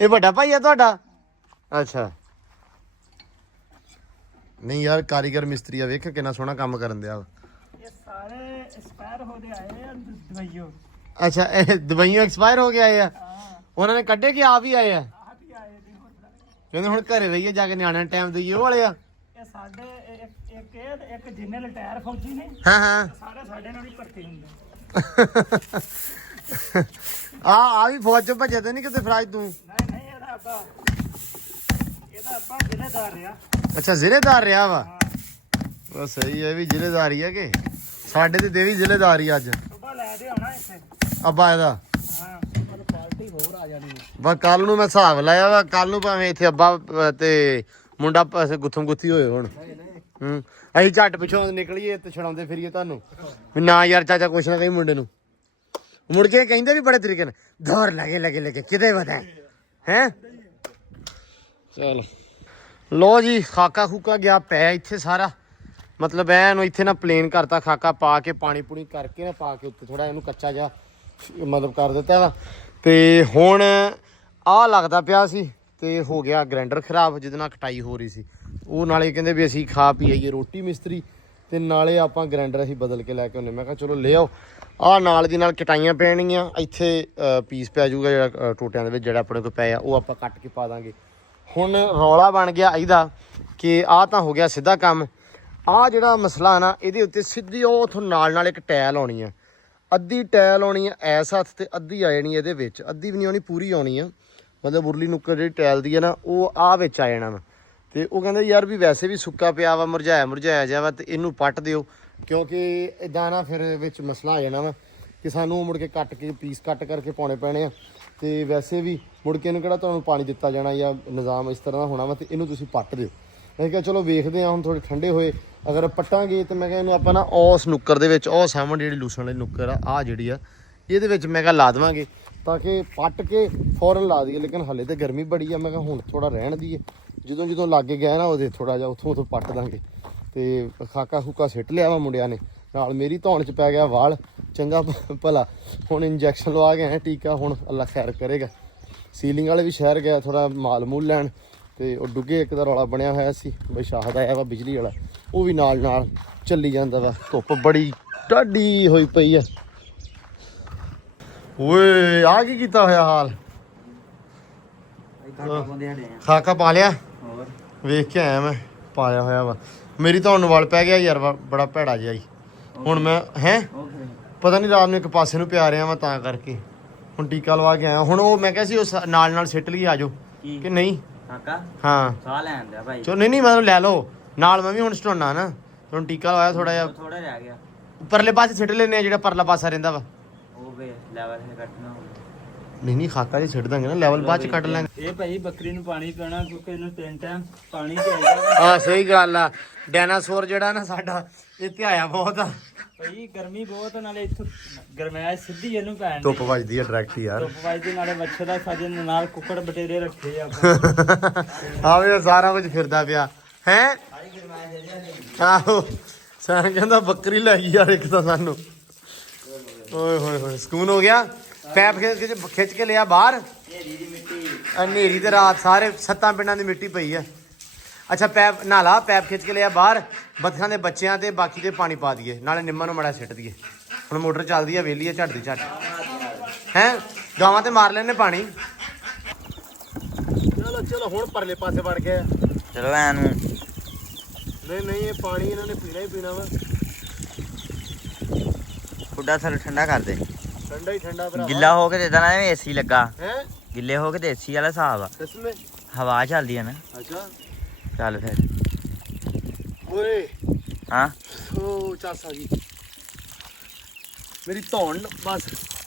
ਇਹ ਵੱਡਾ ਭਾਈ ਆ ਤੁਹਾਡਾ? ਅੱਛਾ ਨਹੀਂ ਯਾਰ ਕਾਰੀਗਰ ਮਿਸਤਰੀ ਆ ਵੇਖ ਕਿੰਨਾ ਸੋਹਣਾ ਕੰਮ ਕਰਨ ਦਿਆ। ਇਹ ਸਾਰੇ ਐਕਸਪਾਇਰ ਹੋ ਕੇ ਆਏ ਆ ਦਵਾਈਓ। ਅੱਛਾ ਇਹ ਦਵਾਈਆਂ ਐਕਸਪਾਇਰ ਹੋ ਕੇ ਆਏ ਆ ਉਹਨਾਂ ਨੇ ਕੱਢੇ ਕਿ ਆਪ ਹੀ ਆਏ ਆ ਆਹ ਵੀ ਆਏ ਨੇ ਹੋਰ ਤਰ੍ਹਾਂ ਦੇ। ਕਹਿੰਦੇ ਹੁਣ ਘਰੇ ਰਹੀਏ ਜਾ ਕੇ ਨਿਆਣਿਆਂ ਨੂੰ ਟਾਈਮ ਦਈਏ ਉਹ ਵਾਲੇ ਆ ਇਹ ਸਾਡੇ ਇੱਕ ਇਹ ਤੇ ਇੱਕ ਜਿੰਨੇ ਰਿਟਾਇਰ ਫੌਜੀ ਨੇ ਹਾਂ ਹਾਂ ਸਾਰੇ ਸਾਡੇ ਨਾਲ ਹੀ ਭਰਤੀ ਹੁੰਦੇ। ਆ ਵੀ ਫੌਜ ਚ ਭੱਜੇ ਤੇ ਨਹੀਂ ਕਿਤੇ ਫਰਾਜ ਤੂੰ ਨਹੀਂ ਇਹਦਾ ਆਪਾਂ ਜ਼ਿਲ੍ਹੇਦਾਰ ਆ। ਅੱਛਾ ਜ਼ਿਲ੍ਹੇਦਾਰ ਰਿਹਾ ਵਾ ਉਹ ਸਹੀ ਹੈ ਵੀ ਜ਼ਿਲ੍ਹੇਦਾਰ ਹੀ ਹੈ ਕਿ ਸਾਡੇ ਤੇ ਦੇਵੀ ਜ਼ਿਲ੍ਹੇਦਾਰ ਹੀ ਅੱਜ ਸੁਬਾ ਲੈ ਦੇ ਆਉਣਾ ਇੱਥੇ। ਅੱਬਾ ਇਹਦਾ ਹਾਂ ਪਾਰਟੀ ਹੋਰ ਆ ਜਾਣੀ ਹੈ। ਬਸ ਕੱਲ ਨੂੰ ਮੈਂ ਹਿਸਾਬ ਲਾਇਆ ਵਾ ਕੱਲ ਨੂੰ ਭਾਵੇਂ ਇੱਥੇ ਅੱਬਾ ਤੇ ਮੁੰਡਾ ਪਾਸੇ ਗੁੱਥਮ ਗੁੱਥੀ ਹੋਏ ਹੁਣ ਅਸੀਂ ਝੱਟ ਪਿੱਛੋਂ ਨਿਕਲੀਏ ਤੇ ਛਡਾਉਂਦੇ ਫਿਰੀਏ ਤੁਹਾਨੂੰ ਵੀ ਨਾ ਯਾਰ ਚਾਚਾ ਕੁਛ ਨਾ ਕਹੀ ਮੁੰਡੇ ਨੂੰ ਮੁੜ ਕੇ ਕਹਿੰਦੇ ਵੀ ਬੜੇ ਤਰੀਕੇ ਨਾਲ ਦੌਰ ਲਗੇ ਕਿਤੇ ਵਧਾ ਹੈ ਚਲੋ ਲੋ ਜੀ ਖਾਕਾ ਖੂਕਾ ਗਿਆ ਪੈ ਇੱਥੇ ਸਾਰਾ ਮਤਲਬ ਇਹਨੂੰ ਇੱਥੇ ਨਾ ਪਲੇਨ ਕਰਤਾ ਖਾਕਾ ਪਾ ਕੇ ਪਾਣੀ ਪੂਣੀ ਕਰਕੇ ਨਾ ਪਾ ਕੇ ਉੱਤੇ ਥੋੜਾ ਇਹਨੂੰ ਕੱਚਾ ਜਿਹਾ ਮਤਲਬ ਕਰ ਦਿੱਤਾ ਵਾ ਤੇ ਹੁਣ ਆਹ ਲੱਗਦਾ ਪਿਆ ਸੀ ਤੇ ਹੋ ਗਿਆ ਗ੍ਰਾਈਂਡਰ ਖਰਾਬ ਜਿਹਦੇ ਨਾਲ ਕਟਾਈ ਹੋ ਰਹੀ ਸੀ ਉਹ ਨਾਲੇ ਕਹਿੰਦੇ ਵੀ ਅਸੀਂ ਖਾ ਪੀ ਆਈਏ ਰੋਟੀ ਮਿਸਤਰੀ ਤੇ ਨਾਲੇ ਆਪਾਂ ਗ੍ਰਾਈਂਡਰ ਅਸੀਂ ਬਦਲ ਕੇ ਲੈ ਕੇ ਆਉਂਦੇ ਮੈਂ ਕਿਹਾ ਚਲੋ ਲੈ ਆਓ ਆਹ ਨਾਲ ਦੀ ਨਾਲ ਕਟਾਈਆਂ ਪੈਣਗੀਆਂ ਇੱਥੇ ਪੀਸ ਪੈ ਜਾਊਗਾ ਜਿਹੜਾ ਟੋਟਿਆਂ ਦੇ ਵਿੱਚ ਜਿਹੜਾ ਆਪਣੇ ਕੋਲ ਪਿਆ ਉਹ ਆਪਾਂ ਕੱਟ ਕੇ ਪਾ ਦਾਂਗੇ ਹੁਣ ਰੌਲਾ ਬਣ ਗਿਆ ਇਹਦਾ ਕਿ ਆਹ ਤਾਂ ਹੋ ਗਿਆ ਸਿੱਧਾ ਕੰਮ ਆਹ ਜਿਹੜਾ ਮਸਲਾ ਨਾ ਇਹਦੇ ਉੱਤੇ ਸਿੱਧੀ ਉਹ ਉੱਥੋਂ ਨਾਲ ਇੱਕ ਟੈਲ ਆਉਣੀ ਆ ਅੱਧੀ ਟੈਲ ਆਉਣੀ ਆ ਐਸ ਹੱਥ ਤੇ ਅੱਧੀ ਆ ਜਾਣੀ ਇਹਦੇ ਵਿੱਚ ਅੱਧੀ ਵੀ ਨਹੀਂ ਆਉਣੀ ਪੂਰੀ ਆਉਣੀ ਆ ਮਤਲਬ ਉਰਲੀ ਨੁੱਕਰ ਜਿਹੜੀ ਟੈਲ ਦੀ ਆ ਨਾ ਉਹ ਆਹ ਵਿੱਚ ਆ ਜਾਣਾ ਵਾ ਤੇ ਉਹ ਕਹਿੰਦੇ ਯਾਰ ਵੀ ਵੈਸੇ ਵੀ ਸੁੱਕਾ ਪਿਆ ਵਾ ਮੁਰਝਾਇਆ ਜਾ ਵਾ ਤੇ ਇਹਨੂੰ ਪੱਟ ਦਿਓ ਕਿਉਂਕਿ ਇਦਾਂ ਨਾ ਫਿਰ ਵਿੱਚ ਮਸਲਾ ਆ ਜਾਣਾ ਵਾ ਕਿ ਸਾਨੂੰ ਮੁੜ ਕੇ ਕੱਟ ਕੇ ਪੀਸ ਕੱਟ ਕਰਕੇ ਪਾਉਣੇ ਪੈਣੇ ਆ ਤੇ ਵੈਸੇ ਵੀ ਮੁੜ ਕੇ ਇਹਨੂੰ ਕਿਹੜਾ ਤੁਹਾਨੂੰ ਪਾਣੀ ਦਿੱਤਾ ਜਾਣਾ ਜਾਂ ਨਿਜ਼ਾਮ ਇਸ ਤਰ੍ਹਾਂ ਦਾ ਹੋਣਾ ਵਾ ਤੇ ਇਹਨੂੰ ਤੁਸੀਂ ਪੱਟ ਦਿਓ ਮੈਂ ਕਿਹਾ ਚਲੋ ਵੇਖਦੇ ਹਾਂ ਹੁਣ ਥੋੜੇ ਠੰਡੇ ਹੋਏ ਅਗਰ ਪੱਟਾਂਗੇ ਤੇ ਮੈਂ ਕਿਹਾ ਇਹਨੂੰ ਆਪਾਂ ਨਾ ਉਸ ਨੁੱਕਰ ਦੇ ਵਿੱਚ ਉਹ ਸਾਹਮਣੇ ਜਿਹੜੀ ਲੂਸਣ ਵਾਲੀ ਨੁੱਕਰ ਆ ਜਿਹੜੀ ਆ ਇਹਦੇ ਵਿੱਚ ਮੈਂ ਕਿਹਾ ਲਾ ਦੇਵਾਂਗੇ ਤਾਂ ਕਿ ਪੱਟ ਕੇ ਫੌਰਨ ਲਾ ਦਈਏ ਲੇਕਿਨ ਹਲੇ ਤੇ ਗਰਮੀ ਬੜੀ ਆ ਮੈਂ ਕਿਹਾ ਹੁਣ ਥੋੜਾ ਰਹਿਣ ਦਈਏ ਜਦੋਂ ਲਾਗੇ ਗਿਆ ਨਾ ਉਹਦੇ ਥੋੜਾ ਜਿਹਾ ਉੱਥੋਂ ਪੱਟ ਦਾਂਗੇ ਤੇ ਖਾਕਾ ਖੂਕਾ ਸਿੱਟ ਲਿਆ ਵਾ ਮੁੰਡਿਆਂ ਨੇ ਨਾਲ ਮੇਰੀ ਧੌਣ 'ਚ ਪੈ ਗਿਆ ਵਾਲ ਚੰਗਾ ਭਲਾ ਹੁਣ ਇੰਜੈਕਸ਼ਨ ਲਵਾ ਕੇ ਆਏ ਟੀਕਾ ਹੁਣ ਅੱਲਾ ਖੈਰ ਕਰੇਗਾ ਸੀਲਿੰਗ ਵਾਲੇ ਵੀ ਸ਼ਹਿਰ ਗਿਆ ਥੋੜਾ ਮਾਲ ਮੂਲ ਲੈਣ ਤੇ ਉਹ ਡੁੱਗੇ ਇੱਕ ਦਾ ਰੌਲਾ ਬਣਿਆ ਹੋਇਆ ਸੀ ਬਈ ਸ਼ਾਹਦ ਆਇਆ ਵਾ ਬਿਜਲੀ ਵਾਲਾ ਉਹ ਵੀ ਨਾਲ ਚੱਲੀ ਜਾਂਦਾ ਵਾ ਧੁੱਪ ਬੜੀ ਟਾਢੀ ਹੋਈ ਪਈ ਆ ਓਏ ਆ ਕੀ ਕੀਤਾ ਹੋਇਆ ਹਾਲ ਖਾਕਾ ਪਾ ਲਿਆ ਵੇਖ ਕੇ ਆਇਆ ਮੈਂ ਪਾਇਆ ਹੋਇਆ ਵਾ ਮੇਰੀ ਤਾਂ ਹੁਣ ਵਾਲ ਪੈ ਗਿਆ ਯਾਰ ਬੜਾ ਭੈੜਾ ਜਿਹਾ ਹੀ ਹੁਣ ਮੈਂ ਹੈ ਪਤਾ ਨਹੀਂ ਰਾਤ ਨੂੰ ਇੱਕ ਪਾਸੇ ਨੂੰ ਪਿਆ ਰਿਹਾ ਵਾ ਤਾਂ ਕਰਕੇ ਹੁਣ ਟੀਕਾ ਲਵਾ ਕੇ ਆਇਆ ਹੁਣ ਉਹ ਮੈਂ ਕਿਹਾ ਸੀ ਉਹ ਨਾਲ ਸਿੱਟ ਲਈ ਆਜੋ ਕਿ ਨਹੀਂ ਹਾਂ ਸਾਹ ਲੈਣ ਦਿਆ ਭਾਈ ਚਲੋ ਨਹੀਂ ਮਤਲਬ ਲੈ ਲਓ ਨਾਲ ਮੈਂ ਵੀ ਹੁਣ ਸਟੋਨਾ ਨਾ ਹੁਣ ਟੀਕਾ ਲਵਾਇਆ ਥੋੜਾ ਜਿਹਾ ਥੋੜਾ ਰਹਿ ਗਿਆ ਪਰਲੇ ਪਾਸੇ ਸਿੱਟ ਲੈਨੇ ਆ ਜਿਹੜਾ ਪਰਲਾ ਪਾਸਾ ਰਹਿੰਦਾ ਵਾ ਉਹ ਵੇ ਲੈਵਲ ਹੈ ਕੱਟਣਾ ਨਹੀਂ ਖਾਕਾ ਜੀ ਸਿੱਟ ਦਾਂਗੇ ਨਾ ਲੈਵਲ ਬਾਅਦ ਚ ਕੱਟ ਲਾਂਗੇ ਇਹ ਭਾਈ ਬੱਕਰੀ ਨੂੰ ਪਾਣੀ ਪਿਆਣਾ ਕਿਉਂਕਿ ਇਹਨੂੰ 3 ਟਾਈਮ ਪਾਣੀ ਚਾਹੀਦਾ ਹਾਂ ਸਹੀ ਗੱਲ ਆ ਡਾਇਨਾਸੌਰ ਜਿਹੜਾ ਨਾ ਸਾਡਾ ਇਹ ਧਿਆਇਆ ਬਹੁਤ ਆ ਭਾਈ ਗਰਮੀ ਬਹੁਤ ਨਾਲੇ ਇੱਥੋਂ ਗਰਮੈਸ਼ ਸਿੱਧੀ ਇਹਨੂੰ ਪੈਣ ਧੁੱਪ ਵੱਜਦੀ ਆ ਡਾਇਰੈਕਟ ਯਾਰ ਧੁੱਪ ਵੱਜਦੀ ਨਾਲੇ ਮੱਛਰ ਦਾ ਸਾਜਨ ਨਾਲ ਕੁੱਕੜ ਬਟੇਰੇ ਰੱਖੇ ਆਪਾਂ ਆਵੇ ਸਾਰਾ ਕੁਝ ਫਿਰਦਾ ਪਿਆ ਹੈ ਆਹੋ ਸਾਂ ਕਹਿੰਦਾ ਬੱਕਰੀ ਲੈ ਗਈ ਯਾਰ ਇੱਕ ਤਾਂ ਸਾਨੂੰ ਓਏ ਹੋਏ ਸਕੂਨ ਹੋ ਗਿਆ ਪੈਪ ਖਿੱਚ ਕੇ ਲਿਆ ਬਾਹਰ ਢੇਰੀ ਦੀ ਮਿੱਟੀ ਹਨੇਰੀ ਤੇ ਰਾਤ ਸਾਰੇ 7 ਪਿੰਡਾਂ ਦੀ ਮਿੱਟੀ ਪਈ ਆ ਅੱਛਾ ਪੈਪ ਨਾਲਾ ਪੈਪ ਖਿੱਚ ਕੇ ਲਿਆ ਬਾਹਰ ਬੱਤਖਾਂ ਦੇ ਬੱਚਿਆਂ ਤੇ ਬਾਕੀ ਤੇ ਪਾਣੀ ਪਾ ਦਈਏ ਨਾਲੇ ਨਿੰਮਾਂ ਨੂੰ ਮੜਾ ਸਿੱਟ ਦਈਏ ਹੁਣ ਮੋਟਰ ਚੱਲਦੀ ਆ ਵੇਲੀ ਆ ਝੱਟ ਦੀ ਝੱਟ ਹੈ ਗਾਵਾਂ ਤੇ ਮਾਰ ਲੈਣੇ ਪਾਣੀ ਚਲੋ ਹੁਣ ਪਰਲੇ ਪਾਸੇ ਵੜ ਗਏ ਚਲੋ ਐ ਨੂੰ ਨਹੀਂ ਇਹ ਪਾਣੀ ਇਹਨਾਂ ਨੇ ਪੀਣਾ ਹੀ ਪੀਣਾ ਵਾ ਖੁੱਡਾ ਥੱਲੇ ਠੰਡਾ ਕਰ ਦੇ ਠੰਡਾ ਹੀ ਠੰਡਾ ਭਰਾ ਗਿੱਲਾ ਹੋ ਕੇ ਤੇ ਇਦਾਂ ਨਾ ਏਸੀ ਲੱਗਾ ਹੈ ਗਿੱਲੇ ਹੋ ਕੇ ਤੇ ਏਸੀ ਵਾਲਾ ਹਿਸਾਬ ਆ ਸੱਚਮੇ ਹਵਾ ਚੱਲਦੀ ਆ ਨਾ ਅੱਛਾ ਚੱਲ ਫਿਰ ਓਏ ਹਾਂ ਓ ਚਾਸਾ ਜੀ ਮੇਰੀ ਧੌਣ ਬਸ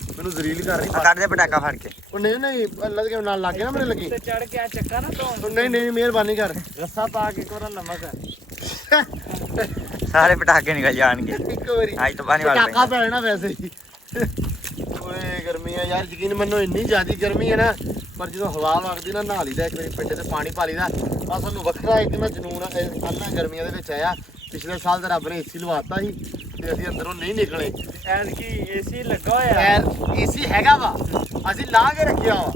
ਮੈਨੂੰ ਜ਼ਰੀਲ ਕਰ ਰਹੀ ਕੱਢ ਦੇ ਪਟਾਕਾ ਫੜ ਕੇ ਉਹ ਨਹੀਂ ਅੱਲਾ ਦੇ ਨਾਲ ਲੱਗ ਗਿਆ ਨਾ ਮੇਰੇ ਲੱਗੀ ਤੇ ਚੜ ਕੇ ਚੱਕਾ ਨਾ ਤੋਂ ਉਹ ਨਹੀਂ ਮਿਹਰਬਾਨੀ ਕਰ ਰੱਸਾ ਪਾ ਕੇ ਕੋਰਾ ਨਮਕ ਸਾਰੇ ਪਟਾਕੇ ਨਿਕਲ ਜਾਣਗੇ ਇੱਕ ਵਾਰੀ ਅੱਜ ਤੋਂ ਪਾਣੀ ਵਾਲ ਟਾਕਾ ਪੈ ਜਾਣਾ ਵੈਸੇ ਹੀ ਓਏ ਗਰਮੀ ਆ ਯਾਰ ਯਕੀਨ ਮੰਨੋ ਇੰਨੀ ਜ਼ਿਆਦੀ ਗਰਮੀ ਹੈ ਨਾ ਪਰ ਜਦੋਂ ਹਵਾ ਵਗਦੀ ਨਾ ਨਹਾ ਲਈਦਾ ਇੱਕ ਵਾਰੀ ਪਿੰਡੇ ਤੇ ਪਾਣੀ ਪਾ ਲਈਦਾ ਆ ਸਾਨੂੰ ਵੱਖਰਾ ਇੱਕ ਨਾ ਜਨੂਨ ਅੱਲਾ ਗਰਮੀਆਂ ਦੇ ਵਿੱਚ ਆਇਆ ਪਿਛਲੇ ਸਾਲ ਤਾਂ ਰੱਬ ਨੇ ਏਸੀ ਲਵਾਤਾ ਸੀ ਤੇ ਅਸੀਂ ਅੰਦਰੋਂ ਨਹੀਂ ਨਿਕਲੇ ਐਨ ਕੀ ਏਸੀ ਲੱਗਾ ਹੋਇਆ ਯਾਰ ਏਸੀ ਹੈਗਾ ਵਾ ਅਸੀਂ ਲਾ ਕੇ ਰੱਖਿਆ ਵਾ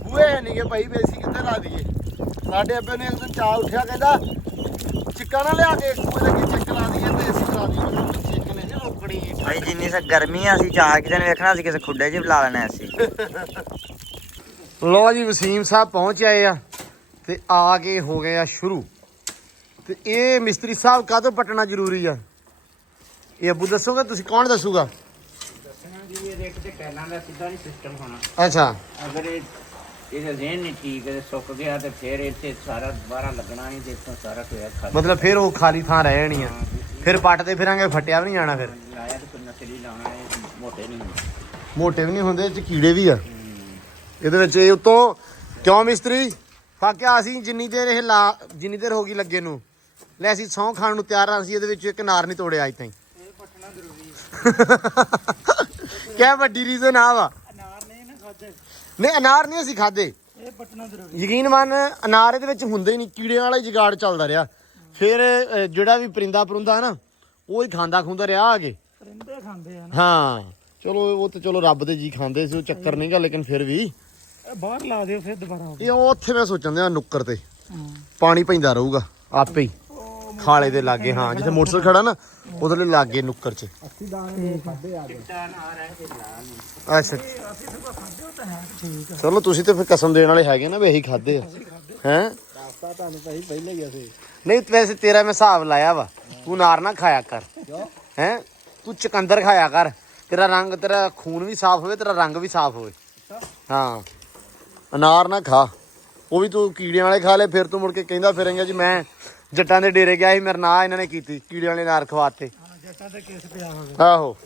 ਬੂਏ ਨਹੀਂ ਕਿ ਭਾਈ ਵੀ ਏਸੀ ਕਿੱਥੇ ਲਾ ਦਈਏ ਸਾਡੇ ਅੱਬੇ ਨੇ ਇੱਕ ਦਿਨ ਚਾਹ ਉੱਠਿਆ ਕਹਿੰਦਾ ਚਿੱਕਾ ਨਾ ਲਿਆ ਕੇ ਕੋਈ ਲੱਗੀ ਚੈੱਕ ਲਾ ਦਈਏ ਤੇ ਏਸੀ ਚਲਾ ਦਈਏ ਚਿੱਕ ਨੇ ਭਾਈ ਜਿੰਨੀ ਸ ਗਰਮੀ ਆ ਅਸੀਂ 4 ਦਿਨ ਵੇਖਣਾ ਸੀ ਕਿਸੇ ਖੁੱਡੇ 'ਚ ਬੁਲਾ ਲੈਣਾ ਅਸੀਂ। ਲੋ ਜੀ ਵਸੀਮ ਸਾਹਿਬ ਪਹੁੰਚ ਆਏ ਆ ਤੇ ਆ ਕੇ ਹੋ ਗਏ ਆ ਸ਼ੁਰੂ। ਤੇ ਇਹ ਮਿਸਤਰੀ ਸਾਹਿਬ ਕਾਹਤੋਂ ਪਟਣਾ ਜ਼ਰੂਰੀ ਆ? ਇਹ ਅੱਬੂ ਦੱਸੋਗੇ ਤੁਸੀਂ? ਕੌਣ ਦੱਸੂਗਾ? ਦੱਸਣਾ ਜੀ ਇਹਦੇ ਇੱਕ ਤੇ ਟੈਲਾਂ ਦਾ ਸਿੱਧਾ ਨਹੀਂ ਸਿਸਟਮ ਹੋਣਾ। ਅੱਛਾ ਅਗਰ ਇਹਦਾ ਜ਼ਹਿਨ ਨਹੀਂ ਠੀਕ ਹੈ, ਸੁੱਕ ਗਿਆ ਤੇ ਫਿਰ ਇੱਥੇ ਸਾਰਾ ਦੁਬਾਰਾ ਲੱਗਣਾ ਨਹੀਂ, ਦੇਖੋ ਸਾਰਾ ਕੋਈ ਖਾਲੀ। ਮਤਲਬ ਫਿਰ ਉਹ ਖਾਲੀ ਥਾਂ ਰਹਿ ਜਾਣੀ ਆ, ਫਿਰ ਪੱਟਦੇ ਫਿਰਾਂਗੇ, ਫਟਿਆ ਵੀ ਨਹੀਂ ਜਾਣਾ। ਫਿਰ ਲਾਇਆ ਤੇ ਕੋਈ ਨਕਲੀ ਲਾਉਣਾ, ਇਹ ਮੋਟੇ ਨਹੀਂ ਹੁੰਦੇ। ਮੋਟੇ ਵੀ ਨਹੀਂ ਹੁੰਦੇ, ਇਹ 'ਚ ਕੀੜੇ ਵੀ ਆ ਇਹਦੇ ਵਿੱਚ। ਇਹ ਉਤੋਂ ਕਿਉਂ ਮਿਸਤਰੀ ਪਾਕਿਆ ਅਸੀਂ ਜਿੰਨੀ ਦੇਰ ਹੋ ਗਈ ਲੱਗੇ ਨੂੰ, ਲੈ ਅਸੀਂ ਸਹੁੰ ਖਾਣ ਨੂੰ ਤਿਆਰ ਹਾਂ। ਅਸੀਂ ਇਹਦੇ ਵਿੱਚ ਇੱਕ ਅਨਾਰ ਨਹੀਂ ਤੋੜਿਆ ਅੱਜ ਤਾਈਂ। ਕਿਆ ਵੱਡੀ ਰੀਜ਼ਨ ਆ ਵਾ? ਅਨਾਰ ਨਹੀਂ ਖਾਦੇ, ਨਹੀਂ ਅਨਾਰ ਨਹੀਂ ਅਸੀਂ ਖਾਦੇ। ਇਹ ਪਟਣਾ ਜ਼ਰੂਰੀ। ਯਕੀਨ ਮੰਨ, ਅਨਾਰ ਇਹਦੇ ਵਿੱਚ ਹੁੰਦੇ ਹੀ ਨਹੀਂ, ਕੀੜਿਆਂ ਵਾਲਾ ਹੀ ਜੁਗਾੜ ਚੱਲਦਾ ਰਿਹਾ। ਫਿਰ ਜਿਹੜਾ ਵੀ ਪਰਿੰਦਾ ਪਰੁੰਦਾ ਨਾ ਉਹ ਹੀ ਖਾਂਦਾ ਖੁੰਦਾ ਰਿਹਾ ਆ ਕੇ। ਪਰਿੰਦੇ ਖਾਂਦੇ ਆ ਨਾ। ਹਾਂ ਚਲੋ ਉਹ ਤੇ ਚਲੋ ਰੱਬ ਦੇ ਜੀ ਖਾਂਦੇ ਸੀ, ਉਹ ਚੱਕਰ ਨਹੀਂਗਾ। ਲੇਕਿਨ ਫਿਰ ਵੀ ਇਹ ਬਾਹਰ ਲਾ ਦਿਓ ਫਿਰ ਦੁਬਾਰਾ ਹੋ ਇਹ ਉੱਥੇ ਮੈਂ ਸੋਚਣ ਦਿਆਂ ਨੁੱਕਰ ਤੇ ਹਾਂ। ਪਾਣੀ ਪੈਂਦਾ ਰਹੂਗਾ ਆਪੇ ਹੀ ਖਾਲੇ ਦੇ ਲਾਗੇ। ਹਾਂ ਜਿੱਥੇ ਮੋਟਰਸਾਈਕਲ ਖੜਾ ਨਾ ਉਹਦੇ ਲਾਗੇ ਨੁੱਕਰ 'ਚ। ਅੱਛਾ ਚਲੋ ਤੁਸੀਂ ਤੇ ਫਿਰ ਕਸਮ ਦੇਣ ਵਾਲੇ ਹੈਗੇ ਨਾ ਵੀ ਇਹੀ ਖਾਦੇ ਆ ਹੈ। ਤੁਹਾਨੂੰ ਭਾਈ ਪਹਿਲੇ ਹੀ ਅਸੀਂ ਨਹੀਂ ਵੈਸੇ ਤੇਰਾ ਮੈਂ ਹਿਸਾਬ ਲਾਇਆ ਵਾ, ਤੂੰ ਨਾਰ ਨਾ ਖਾਇਆ ਕਰ ਹੈ, ਤੂੰ ਚਕੰਦਰ ਖਾਇਆ ਕਰ। ਤੇਰਾ ਰੰਗ, ਤੇਰਾ ਖੂਨ ਵੀ ਸਾਫ਼ ਹੋਵੇ, ਤੇਰਾ ਰੰਗ ਵੀ ਸਾਫ਼ ਹੋਵੇ। ਹਾਂ ਅਨਾਰ ਨਾ ਖਾ, ਉਹ ਵੀ ਤੂੰ ਕੀੜਿਆਂ ਵਾਲੇ ਖਾ ਲੈ। ਫਿਰ ਤੂੰ ਮੁੜ ਕੇ ਕਹਿੰਦਾ ਫਿਰੇਂਗਾ ਜੀ ਮੈਂ ਜੱਟਾਂ ਦੇ ਡੇਰੇ ਗਿਆ ਸੀ, ਮੇਰੇ ਨਾਲ ਇਹਨਾਂ ਨੇ ਕੀਤੀ, ਕੀੜਿਆਂ ਵਾਲੇ ਅਨਾਰ ਖਵਾਤੇ। ਜੱਟਾਂ ਤੇ ਕੇਸ ਪਿਆ ਹੋਵੇ। ਆਹੋ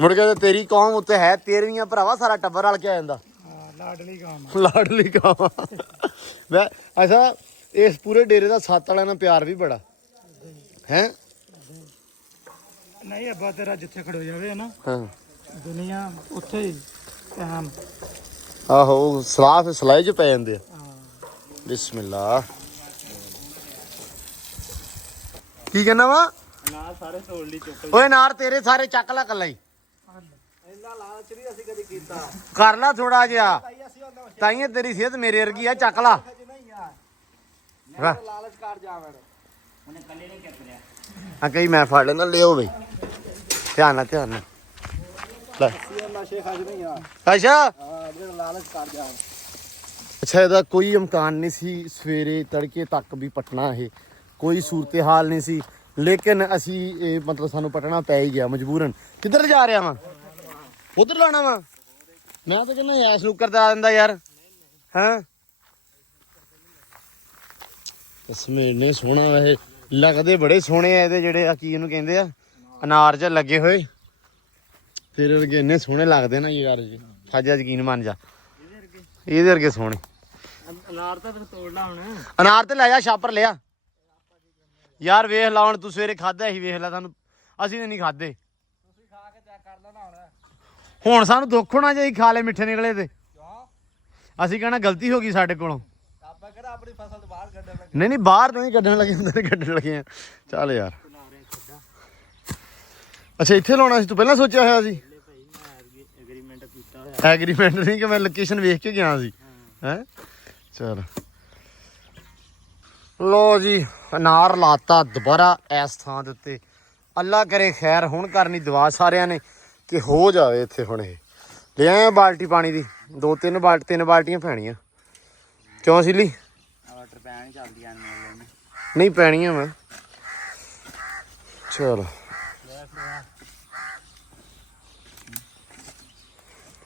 ਮੁੜ ਕੇ ਤੇ ਤੇਰੀ ਕੌਮ ਉੱਤੇ ਹੈ, 13ਵੀਂ ਭਰਾਵਾ ਸਾਰਾ ਟੱਬਰ ਰਲ ਕੇ ਆ ਜਾਂਦਾ। ਹਾਂ ਲਾਡਲੀ ਗਾਂ। ਲਾਡਲੀ ਕੌਮ ਮੈਂ ਅੱਛਾ ਇਸ ਪੂਰੇ ਡੇਰੇ ਦਾ ਸੱਤ ਵਾਲਿਆਂ ਨਾਲ ਪਿਆਰ ਵੀ ਬੜਾ ਹੈ। ਨਹੀਂ ਅੱਬਾ ਤੇਰਾ ਜਿੱਥੇ ਖੜੋ ਜਾਵੇ ਨਾ ਹਾਂ ਦੁਨੀਆ ਉੱਥੇ ਹੀ ਕਾਇਮ। ਆਹੋ ਸਲਾਹ ਸਲਾਹ 'ਚ ਪੈ ਜਾਂਦੇ ਆ। ਹਾਂ ਬਿਸਮਿਲ੍ਲਾ। ਕੀ ਕਹਿੰਦਾ ਵਾ? ਅਨਾਰ ਸਾਰੇ ਤੋੜ ਲਈ ਚੁੱਕ। ਓਏ ਨਾਰ ਤੇਰੇ ਸਾਰੇ ਚੱਕ ਲੈ ਕੱਲਾ ਹੀ। ਇੰਨਾ ਲਾਲਚ ਨਹੀਂ ਅਸੀਂ ਕਦੀ ਕੀਤਾ। ਕਰ ਲਾ ਥੋੜਾ ਜਿਹਾ, ਤਾਈਏ ਤੇਰੀ ਸਿਹਤ ਮੇਰੇ ਵਰਗੀ ਆ। ਚੱਕ ਲਾ ਵਾਹ। ਲਾਲਚ ਕਰ ਜਾਵੜ। ਉਹਨੇ ਕੱਲੇ ਨਹੀਂ ਚੱਕ ਲਿਆ। ਆ ਕਈ ਮੈਂ ਫੜ ਲੈਣਾ, ਲਿਓ ਬਈ ਧਿਆਨ ਨਾਲ ਧਿਆਨ ਨਾਲ ਲੈ। ਇਹ ਨਸ਼ੇ ਖਾਜ ਨਹੀਂ ਆ। ਅੱਛਾ ਹਾਂ ਜਿਹੜਾ ਲਾਲਚ ਕਰ ਜਾਵੜ। ਅੱਛਾ ਇਹਦਾ ਕੋਈ ਇਮਕਾਨ ਨਹੀਂ ਸੀ ਸਵੇਰੇ ਤੜਕੇ ਤੱਕ ਵੀ ਪਟਣਾ, ਇਹ ਕੋਈ ਸੂਰਤ ਹਾਲ ਨਹੀਂ ਸੀ। ਲੇਕਿਨ ਅਸੀਂ ਇਹ ਮਤਲਬ ਸਾਨੂੰ ਪਟਣਾ ਪੈ ਹੀ ਗਿਆ ਮਜਬੂਰਨ। ਕਿੱਧਰ ਜਾ ਰਿਹਾ ਵਾਂ? ਉਧਰ ਲਾਣਾ ਵਾ? ਮੈਂ ਤਾਂ ਕਹਿੰਦਾ ਐਸ ਨੂੰ ਕਰਦਾ ਦਿੰਦਾ ਯਾਰ। ਹਾਂ ਸਮੇਰਨੇ ਸੋਹਣਾ ਵੈਸੇ ਲੱਗਦੇ ਬੜੇ ਸੋਹਣੇ ਆ ਇਹਦੇ ਜਿਹੜੇ ਆ ਕੀ ਇਹਨੂੰ ਕਹਿੰਦੇ ਆ ਅਨਾਰ 'ਚ ਲੱਗੇ ਹੋਏ। ਤੇਰੇ ਵਰਗੇ ਇੰਨੇ ਸੋਹਣੇ ਲੱਗਦੇ ਨਾ ਯਾਰ ਜੀ, ਸਾਜਾ ਯਕੀਨ ਮੰਨ ਜਾ ਇਹਦੇ ਵਰਗੇ ਸੋਹਣੇ। ਅਨਾਰ ਤਾਂ ਤੋੜਨਾ ਹੁਣ। ਅਨਾਰ ਤੇ ਲੈ ਜਾ, ਛਾਪਰ ਲਿਆ ਯਾਰ। ਵੇਖ ਲਾ ਹੁਣ ਤੂੰ ਸਵੇਰੇ ਖਾਦਾ ਸੀ, ਵੇਖ ਲੈ ਤੁਹਾਨੂੰ। ਅਸੀਂ ਤਾਂ ਨਹੀਂ ਖਾਦੇ। ਖਾ ਕੇ ਚੈੱਕ ਕਰ ਲੈਣਾ ਹੁਣ ਸਾਨੂੰ ਦੁੱਖ ਹੋਣਾ ਜੇ ਖਾ ਲੈ ਮਿੱਠੇ ਨਿਕਲੇ ਤੇ। ਅਸੀਂ ਕਹਿਣਾ ਗਲਤੀ ਹੋ ਗਈ ਸਾਡੇ ਕੋਲੋਂ। ਆਪਾਂ ਕਿਹੜਾ ਆਪਣੀ ਫਸਲ ਤੋਂ ਬਾਹਰ ਕੱਢਣ ਲੱਗੇ। ਨਹੀਂ ਨਹੀਂ ਬਾਹਰ ਤੋਂ ਹੀ ਕੱਢਣ ਲੱਗੇ ਹੁੰਦੇ ਨੇ, ਕੱਢਣ ਲੱਗੇ ਆ। ਚੱਲ ਯਾਰ ਅੱਛਾ ਇੱਥੇ ਲਾਉਣਾ ਸੀ, ਤੂੰ ਪਹਿਲਾਂ ਸੋਚਿਆ ਹੋਇਆ ਸੀ? ਐਗਰੀਮੈਂਟ ਕੀਤਾ ਹੋਇਆ। ਐਗਰੀਮੈਂਟ ਨਹੀਂ ਕਿ ਮੈਂ ਲੋਕੇਸ਼ਨ ਵੇਖ ਕੇ ਗਿਆ ਸੀ ਹੈ। ਚਲ ਲੋ ਜੀ ਅਨਾਰ ਲਾਤਾ ਦੁਬਾਰਾ ਇਸ ਥਾਂ ਦੇ ਉੱਤੇ। ਅੱਲਾ ਕਰੇ ਖੈਰ ਹੁਣ ਕਰਨੀ ਦੁਆ ਸਾਰਿਆਂ ਨੇ ਕਿ ਹੋ ਜਾਵੇ ਇੱਥੇ। ਹੁਣ ਇਹ ਲੈ ਆਇਆ ਬਾਲਟੀ ਪਾਣੀ ਦੀ, 2-3 ਬਾਲਟੀਆਂ ਪੈਣੀਆਂ। ਕਿਉਂ ਸਿੱਲੀ? ਵਾਟਰ ਪੈਣ ਚੱਲਦੀਆਂ ਨੇ ਨਹੀਂ ਪੈਣੀਆਂ ਮੈਂ। ਚਲ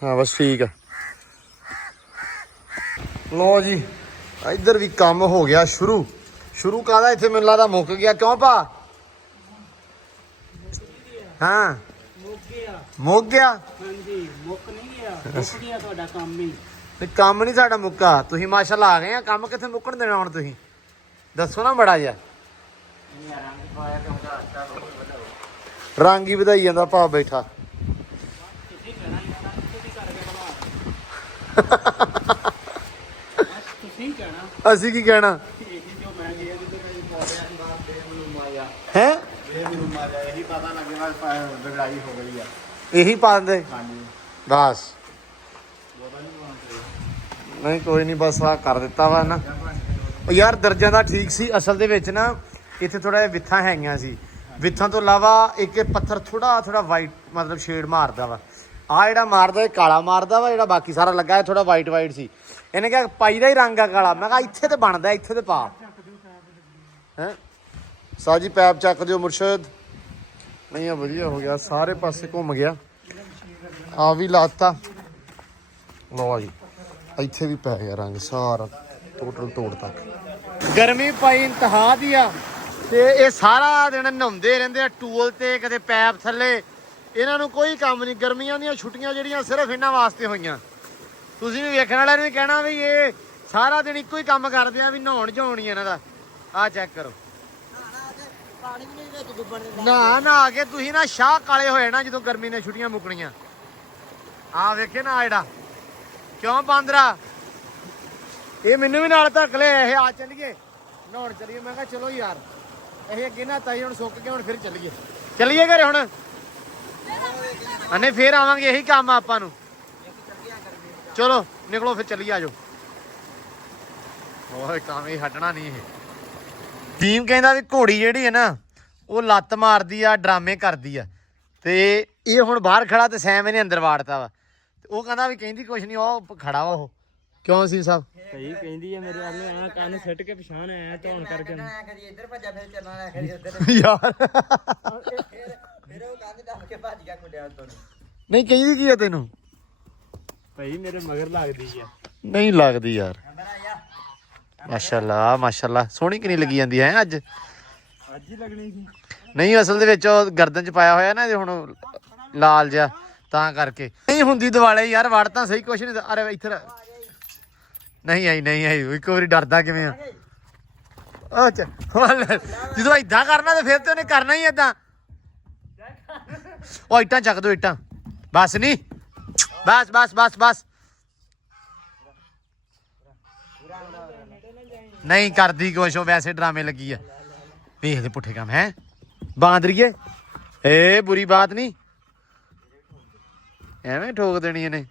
ਹਾਂ ਬਸ ਠੀਕ ਆ। ਲੋ ਜੀ ਇੱਧਰ ਵੀ ਕੰਮ ਹੋ ਗਿਆ ਸ਼ੁਰੂ ਕਾਹਦਾ ਇੱਥੇ ਮੈਨੂੰ ਲੱਗਦਾ ਮੁੱਕ ਗਿਆ। ਕਿਉਂ ਭਾ? ਹਾਂ ਮੁੱਕ ਗਿਆ। ਹਾਂਜੀ ਮੁੱਕ ਨਹੀਂ ਗਿਆ, ਮੁੱਕ ਗਿਆ ਤੁਹਾਡਾ ਕੰਮ ਹੀ। ਤੇ ਕੰਮ ਨਹੀਂ ਸਾਡਾ ਮੁੱਕਾ। ਤੁਸੀਂ ਮਾਸ਼ਾਅੱਲਾ ਆ ਗਏ ਆ, ਕੰਮ ਕਿੱਥੇ ਮੁੱਕਣ ਦੇਣਾ ਹੁਣ? ਤੁਸੀਂ ਦੱਸੋ ਨਾ ਬੜਾ ਜਿਹਾ। ਰੰਗ ਹੀ ਵਧਾਈ ਜਾਂਦਾ ਭਾ ਬੈਠਾ। ਤੁਸੀਂ ਕਹਿਣਾ ਅਸੀਂ ਕੀ ਕਹਿਣਾ ਇਹੀ ਜੋ ਮੈਂ ਗਿਆ ਜਿੱਥੇ ਮੈਂ ਪੌੜਿਆਂ ਦੇ ਬਾਹਰ ਬੇਮਲੂਮ ਆਇਆ। ਹੈ? ਬੇਮਲੂਮ ਆ ਜਾਏ ਇਹੀ ਪਤਾ ਲੱਗੇ ਨਾ ਲੜਾਈ ਹੋ ਗਈ ਆ। ਇਹੀ ਪਾ ਦਿੰਦੇ ਹਾਂਜੀ ਬਸ। ਨਹੀਂ ਕੋਈ ਨਹੀਂ ਬਸ ਆ ਕਰ ਦਿੱਤਾ ਵਾ ਨਾ। ਉਹ ਯਾਰ ਦਰਜਾਂ ਦਾ ਠੀਕ ਸੀ ਅਸਲ ਦੇ ਵਿੱਚ ਨਾ। ਇੱਥੇ ਥੋੜਾ ਜਿਹਾ ਵਿੱਥਾਂ ਹੈਗੀਆਂ ਸੀ, ਵਿੱਥਾਂ ਤੋਂ ਇਲਾਵਾ ਇੱਕ ਇਹ ਪੱਥਰ ਥੋੜਾ ਵਾਈਟ ਮਤਲਬ ਸ਼ੇਡ ਮਾਰਦਾ ਵਾ। ਆ ਜਿਹੜਾ ਮਾਰਦਾ ਇਹ ਕਾਲਾ ਮਾਰਦਾ ਵਾ, ਜਿਹੜਾ ਬਾਕੀ ਸਾਰਾ ਲੱਗਾ ਹੈ ਥੋੜਾ ਵਾਈਟ ਸੀ। ਇਹਨੇ ਕਿਹਾ ਪਾਈ ਦਾ ਹੀ ਰੰਗ ਆ ਕਾਲਾ। ਮੈਂ ਕਿਹਾ ਇੱਥੇ ਤੇ ਬਣਦਾ, ਇੱਥੇ ਤੇ ਪਾ ਹੈ। ਸਾਜੀ ਪੈਪ ਚੱਕ ਦਿਓ ਮੁਰਸ਼ਦ। ਨਹੀਂ ਆ ਵਧੀਆ ਹੋ ਗਿਆ, ਸਾਰੇ ਪਾਸੇ ਘੁੰਮ ਗਿਆ। ਆ ਵੀ ਲਾਤਾ ਲਓ ਜੀ, ਇੱਥੇ ਵੀ ਪੈ ਗਿਆ ਰੰਗ ਸਾਰਾ ਟੋਟਲ ਤੋੜ ਤੱਕ। ਗਰਮੀ ਪਾਈ ਇੰਤਹਾ ਦੀ ਆ ਤੇ ਇਹ ਸਾਰਾ ਦਿਨ ਨਹਾਉਂਦੇ ਰਹਿੰਦੇ ਆ ਟੂਲ ਤੇ, ਕਦੇ ਪੈਪ ਥੱਲੇ। ਇਹਨਾਂ ਨੂੰ ਕੋਈ ਕੰਮ ਨਹੀਂ। ਗਰਮੀਆਂ ਦੀਆਂ ਛੁੱਟੀਆਂ ਜਿਹੜੀਆਂ ਸਿਰਫ ਇਹਨਾਂ ਵਾਸਤੇ ਹੋਈਆਂ। ਤੁਸੀਂ ਵੀ ਵੇਖਣ ਵਾਲਿਆਂ ਨੂੰ ਵੀ ਕਹਿਣਾ ਵੀ ਇਹ ਸਾਰਾ ਦਿਨ ਇੱਕੋ ਹੀ ਕੰਮ ਕਰਦੇ ਆ, ਵੀ ਨਹਾਉਣ ਝਾਉਣ ਹੀ ਇਹਨਾਂ ਦਾ। ਆਹ ਚੈੱਕ ਕਰੋ, ਨਾ ਕੇ ਤੁਸੀਂ ਨਾ ਸ਼ਾਹ ਕਾਲੇ ਹੋਏ ਨਾ ਜਦੋਂ ਗਰਮੀ ਦੀਆਂ ਛੁੱਟੀਆਂ ਮੁੱਕਣੀਆਂ। ਆਹ ਵੇਖੇ ਨਾ ਜਿਹੜਾ ਕਿਉਂ ਬਾਂਦਰਾ, ਇਹ ਮੈਨੂੰ ਵੀ ਨਾਲ ਧੱਕ ਲਿਆ। ਇਹ ਆ ਚੱਲੀਏ ਨਹਾਉਣ ਚੱਲੀਏ। ਮੈਂ ਕਿਹਾ ਚਲੋ ਯਾਰ, ਇਹ ਅੱਗੇ ਨਾ ਤਾਈ ਹੁਣ ਸੁੱਕ ਕੇ ਹੁਣ ਫਿਰ ਚੱਲੀਏ ਘਰੇ ਹੁਣ। ਅਨੇ ਫੇਰ ਆਵਾਂਗੇ, ਇਹੀ ਕੰਮ ਆ ਆਪਾਂ ਨੂੰ। ਚਲੋ ਨਿਕਲੋ ਫਿਰ ਚੱਲੀਏ, ਆਜੋ। ਓਏ ਕੰਮ ਹੀ ਹਟਣਾ ਨਹੀਂ ਇਹ। ਟੀਮ ਕਹਿੰਦਾ ਵੀ ਘੋੜੀ ਜਿਹੜੀ ਹੈ ਨਾ ਉਹ ਲੱਤ ਮਾਰਦੀ ਆ, ਡਰਾਮੇ ਕਰਦੀ ਆ। ਤੇ ਇਹ ਹੁਣ ਬਾਹਰ ਖੜਾ ਤੇ ਸੈਮ ਇਹਨੇ ਅੰਦਰ ਵਾੜਤਾ ਵਾ। ਉਹ ਕਹਿੰਦਾ ਵੀ ਕਹਿੰਦੀ ਕੁਛ ਨਹੀਂ, ਉਹ ਖੜਾ ਵਾ। ਉਹ ਕਿਉਂ ਸੀ ਸਾਹਿਬ ਸਹੀ ਕਹਿੰਦੀ ਆ ਮੇਰੇ ਵਾਲੇ ਆ ਕੰਨ ਸਿੱਟ ਕੇ ਪਛਾਣ ਆਇਆ ਧੌਣ ਕਰਕੇ। ਕਦੀ ਇੱਧਰ ਭੱਜਾ ਫਿਰ ਚੱਲਣਾ ਕਦੀ ਉੱਧਰ। ਯਾਰ ਫਿਰ ਉਹ ਕੰਨ ਦੱਬ ਕੇ ਭੱਜ ਗਿਆ ਮੁੰਡਿਆਂ ਤੋਂ। ਨਹੀਂ ਕਹਿੰਦੀ ਕੀ ਆ ਤੈਨੂੰ? ਭਾਈ ਮੇਰੇ ਮਗਰ ਲੱਗਦੀ ਆ। ਨਹੀਂ ਲੱਗਦੀ ਯਾਰ। ਮਾਸ਼ਾਅੱਲਾ ਮਾਸ਼ਾਅੱਲਾ, ਸੋਹਣੀ ਕਿੰਨੀ ਲੱਗੀ ਜਾਂਦੀ ਹੈ ਅੱਜ ਹੀ ਲੱਗਣੀ ਸੀ। ਨਹੀਂ ਅਸਲ ਦੇ ਵਿੱਚ ਉਹ ਗਰਦਨ ਚ ਪਾਇਆ ਹੋਇਆ ਨਾ, ਹੁਣ ਲਾਲ ਜਿਹਾ, ਤਾਂ ਕਰਕੇ ਨਹੀਂ ਹੁੰਦੀ ਦਿਵਾਲੇ ਯਾਰ। ਵੜ ਤਾਂ ਸਹੀ ਕੁਛ ਨਹੀਂ। ਅਰੇ ਇੱਥੇ ਨਹੀਂ ਆਈ ਇੱਕ ਵਾਰੀ ਡਰਦਾ ਕਿਵੇਂ ਆ। ਜਦੋਂ ਏਦਾਂ ਕਰਨਾ ਤੇ ਫਿਰ ਤੇ ਉਹਨੇ ਕਰਨਾ ਹੀ ਏਦਾਂ। ਉਹ ਇੱਟਾਂ ਚੱਕ ਦੋ, ਇੱਟਾਂ ਬਸ। ਨਹੀਂ ਬਸ ਨਹੀਂ ਕਰਦੀ ਕੁਛ, ਉਹ ਵੈਸੇ ਡਰਾਮੇ ਲੱਗੀ ਆ। ਵੇਖਦੇ ਪੁੱਠੇ ਕੰਮ ਹੈ ਬਾਂਦਰੀਏ। ਏ ਬੁਰੀ ਬਾਤ ਨਹੀਂ, ਐਵੇਂ ਠੋਕ ਦੇਣੀ ਇਹਨੇ।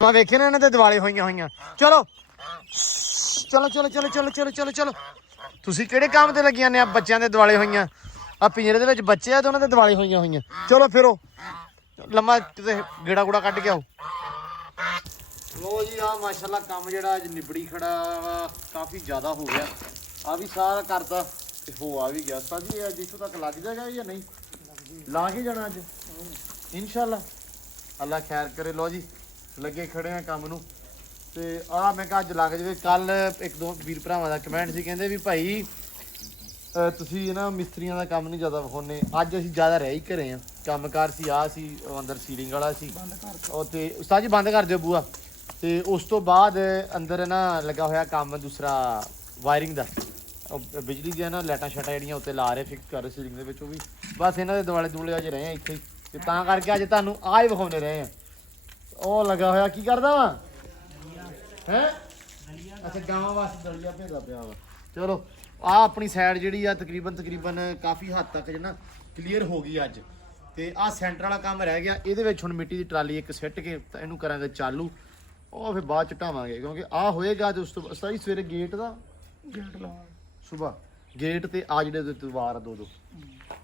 ਮੈਂ ਵੇਖੇ ਨਾ ਇਹਨਾਂ ਤੇ ਦਿਵਾਲੇ ਹੋਈਆਂ। ਚਲੋ ਤੁਸੀਂ ਕਿਹੜੇ ਕੰਮ ਤੇ ਲੱਗੀਆਂ ਨੇ? ਆ ਬੱਚਿਆਂ ਦੇ ਦਿਵਾਲੇ ਹੋਈਆਂ। ਆ ਪਿੰਜਰੇ ਦੇ ਵਿੱਚ ਬੱਚੇ ਆ ਤੇ ਉਹਨਾਂ ਦੇ ਦਿਵਾਲੇ ਹੋਈਆਂ। ਚਲੋ ਫਿਰੋ, ਲੰਮਾ ਕਿਤੇ ਗੇੜਾ ਗੂੜਾ ਕੱਢ ਕੇ ਆਓ। ਲੋ ਜੀ, ਆ ਮਾਸ਼ਾਅੱਲਾ ਕੰਮ ਜਿਹੜਾ ਅੱਜ ਨਿਬੜੀ ਖੜਾ ਵਾ, ਕਾਫੀ ਜ਼ਿਆਦਾ ਹੋ ਗਿਆ। ਆ ਵੀ ਸਾਰਾ ਕਰਤਾ ਤੇ ਹੋ ਆ ਵੀ ਗਿਆ। ਸਾਜੀ ਇਹ ਜਿੱਥੋਂ ਤੱਕ ਲੱਗ ਜਾਏਗਾ ਜਾਂ ਨਹੀਂ ਲਾ ਕੇ ਜਾਣਾ ਅੱਜ ਇਨਸ਼ਾਅੱਲਾ। ਅੱਲਾ ਖੈਰ ਕਰੇ। ਲੋ ਜੀ, ਲੱਗੇ ਖੜੇ ਆ ਕੰਮ ਨੂੰ। ਤੇ ਆ ਮੈਂ ਕਿਹਾ ਅੱਜ ਲੱਗ ਜਾਵੇ। ਕੱਲ ਇੱਕ ਦੋ ਵੀਰ ਭਰਾਵਾਂ ਦਾ ਕਮੈਂਟ ਸੀ, ਕਹਿੰਦੇ ਵੀ ਭਾਈ ਤੁਸੀਂ ਨਾ ਮਿਸਤਰੀਆਂ ਦਾ ਕੰਮ ਨਹੀਂ ਜ਼ਿਆਦਾ ਵਿਖਾਉਂਦੇ। ਅੱਜ ਅਸੀਂ ਜ਼ਿਆਦਾ ਰਹਿ ਹੀ ਘਰੇ ਆ। ਕੰਮਕਾਰ ਸੀ, ਆ ਸੀ ਅੰਦਰ ਸੀਲਿੰਗ ਵਾਲਾ ਸੀ ਉਹ, ਤੇ ਉਸਤਾਦ ਜੀ ਬੰਦ ਕਰ ਦਿਓ ਬੂਆ। ਤੇ ਉਸ ਤੋਂ ਬਾਅਦ ਅੰਦਰ ਨਾ ਲੱਗਾ ਹੋਇਆ ਕੰਮ ਦੂਸਰਾ ਵਾਇਰਿੰਗ ਦਾ, ਬਿਜਲੀ ਦੀਆਂ ਨਾ ਲਾਈਟਾਂ ਸ਼ਾਟਾਂ ਜਿਹੜੀਆਂ ਉੱਤੇ ਲਾ ਰਹੇ, ਫਿਕਸ ਕਰ ਰਹੇ ਸੀਲਿੰਗ ਦੇ ਵਿੱਚ। ਉਹ ਵੀ ਬਸ ਇਹਨਾਂ ਦੇ ਦੁਆਲੇ ਦੁਆਲੇ ਅੱਜ ਰਹੇ ਆ ਇੱਥੇ ਹੀ। ਤੇ ਤਾਂ ਕਰਕੇ ਅੱਜ ਤੁਹਾਨੂੰ ਆਹ ਹੀ ਵਿਖਾਉਂਦੇ ਰਹੇ ਆ। ਉਹ ਲੱਗਾ ਹੋਇਆ ਕੀ ਕਰਦਾ ਵਾ ਹੈ? ਅੱਛਾ, ਗਾਵਾਂ ਵਾਸਤੇ ਦਲੀਆ ਭੇਜਦਾ ਪਿਆ ਵਾ। ਚਲੋ ਆ ਆਪਣੀ ਸਾਈਡ ਜਿਹੜੀ ਆ ਤਕਰੀਬਨ ਕਾਫੀ ਹੱਦ ਤੱਕ ਨਾ ਕਲੀਅਰ ਹੋ ਗਈ ਅੱਜ। ਤੇ ਆ ਸੈਂਟਰ ਵਾਲਾ ਕੰਮ ਰਹਿ ਗਿਆ। ਇਹਦੇ ਵਿੱਚ ਹੁਣ ਮਿੱਟੀ ਦੀ ਟਰਾਲੀ ਇੱਕ ਸਿੱਟ ਕੇ ਤਾਂ ਇਹਨੂੰ ਕਰਾਂਗੇ ਚਾਲੂ। ਉਹ ਫਿਰ ਬਾਅਦ ਚ ਢਾਵਾਂਗੇ, ਕਿਉਂਕਿ ਆ ਹੋਏਗਾ ਤੇ ਉਸ ਤੋਂ ਸਾਰੀ ਸਵੇਰੇ ਗੇਟ ਦਾ ਸੁਬਾ ਗੇਟ ਤੇ ਆ ਜਿਹੜੇ ਦੀਵਾਰ ਆ ਦੋ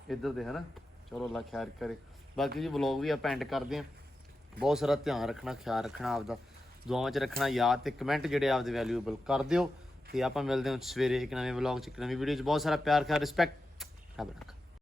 ਇੱਧਰ ਦੇ ਹਨਾ। ਚਲੋ ਅੱਲਾ ਖੈਰ ਕਰੇ। ਬਾਕੀ ਜੀ ਵਲੌਗ ਵੀ ਆਪਾਂ ਐਂਡ ਕਰਦੇ ਆ। ਬਹੁਤ ਸਾਰਾ ਧਿਆਨ ਰੱਖਣਾ, ਖਿਆਲ ਰੱਖਣਾ ਆਪਦਾ, ਦੁਆਵਾਂ 'ਚ ਰੱਖਣਾ ਯਾਦ, ਤੇ ਕਮੈਂਟ ਜਿਹੜੇ ਆਪਦੇ ਵੈਲਿਊਏਬਲ ਕਰ ਦਿਓ। ਤੇ ਆਪਾਂ ਮਿਲਦੇ ਹਾਂ ਸਵੇਰੇ ਇੱਕ ਨਵੇਂ ਵਲੌਗ 'ਚ, ਇੱਕ ਨਵੀਂ ਵੀਡੀਓ 'ਚ। ਬਹੁਤ ਸਾਰਾ ਪਿਆਰ, ਖਿਆਲ, ਰਿਸਪੈਕਟ। ਰੱਬ ਰੱਖਾ।